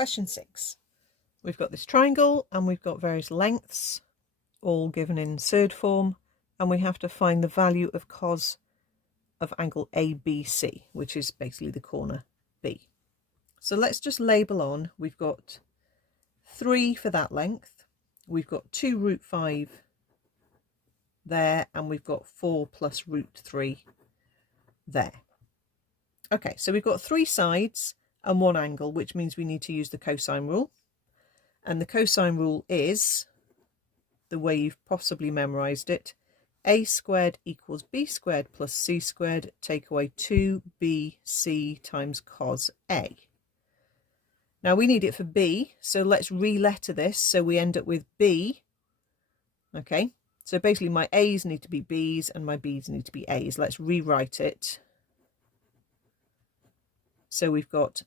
Question 6. We've got this triangle and we've got various lengths, all given in surd form, and we have to find the value of cos of angle ABC, which is basically the corner B. So let's just label on. We've got 3 for that length, we've got 2 root 5 there, and we've got 4 plus root 3 there. Okay, so we've got 3 sides and 1 angle, which means we need to use the cosine rule. And the cosine rule is, the way you've possibly memorized it, a squared equals b squared plus c squared, take away 2bc times cos a. Now we need it for b, so let's re-letter this so we end up with b. Okay, so basically my a's need to be b's and my b's need to be a's. Let's rewrite it. So we've got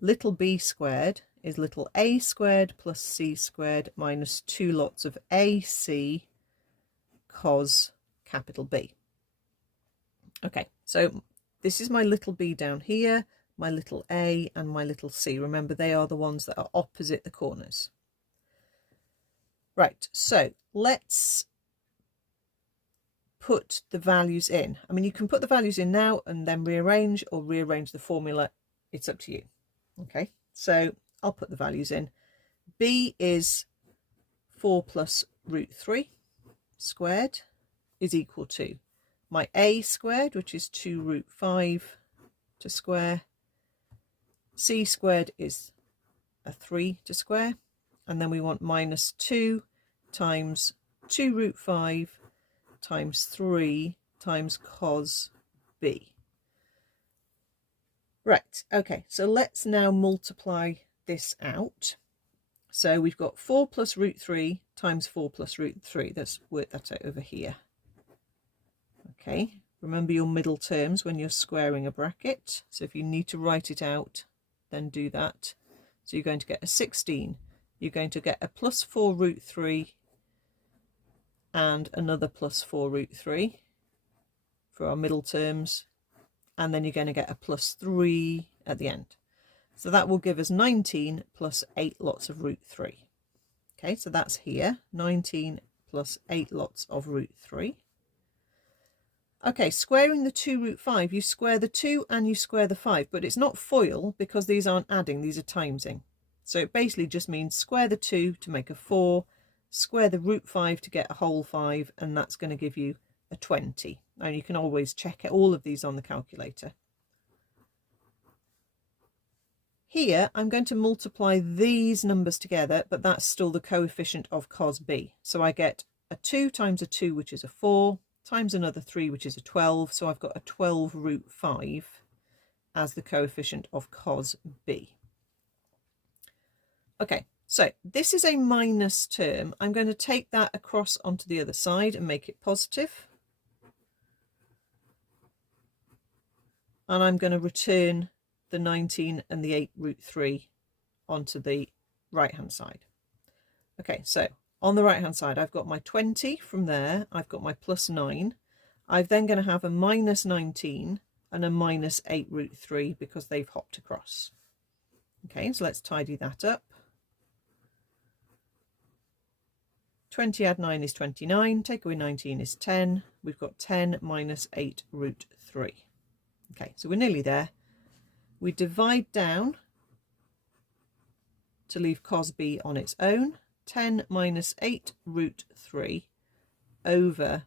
little b squared is little a squared plus c squared minus 2 lots of ac cos capital B. Okay, so this is my little b down here, my little a and my little c. Remember, they are the ones that are opposite the corners. Right, so let's put the values in. I mean, you can put the values in now and then rearrange, or rearrange the formula. It's up to you. Okay, so I'll put the values in. B is 4 plus root 3 squared is equal to my a squared, which is 2 root 5 to square. C squared is a 3 to square. And then we want minus 2 times 2 root 5 times 3 times cos B. Right, okay, so let's now multiply this out. So we've got 4 plus root 3 times 4 plus root 3. Let's work that out over here. Okay, remember your middle terms when you're squaring a bracket. So if you need to write it out, then do that. So you're going to get a 16. You're going to get a plus 4 root 3 and another plus 4 root 3 for our middle terms. And then you're going to get a plus 3 at the end. So that will give us 19 plus 8 lots of root 3. Okay, so that's here, 19 plus 8 lots of root 3. Okay, squaring the 2 root 5, you square the 2 and you square the 5, but it's not FOIL because these aren't adding, these are timesing. So it basically just means square the 2 to make a 4, square the root 5 to get a whole 5, and that's going to give you a 20. And you can always check all of these on the calculator. Here I'm going to multiply these numbers together, but that's still the coefficient of cos B. So I get a 2 times a 2, which is a 4, times another 3, which is a 12. So I've got a 12 root 5 as the coefficient of cos B. Okay, so this is a minus term. I'm going to take that across onto the other side and make it positive. And I'm going to return the 19 and the 8 root 3 onto the right hand side. Okay, so on the right hand side I've got my 20 from there, I've got my plus 9. I'm then going to have a minus 19 and a minus 8 root 3 because they've hopped across. Okay, so let's tidy that up. 20 add 9 is 29, take away 19 is 10. We've got 10 minus 8 root 3. Okay, so we're nearly there. We divide down to leave cos B on its own. 10 minus 8 root 3 over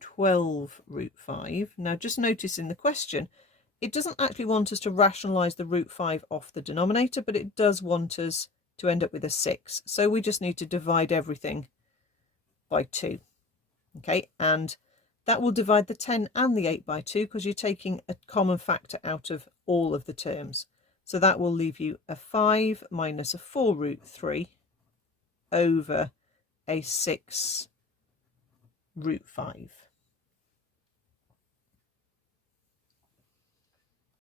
12 root 5. Now just notice in the question, it doesn't actually want us to rationalise the root 5 off the denominator, but it does want us to end up with a 6. So we just need to divide everything by 2. Okay, and that will divide the 10 and the 8 by 2 because you're taking a common factor out of all of the terms. So that will leave you a 5 minus a 4 root 3 over a 6 root 5.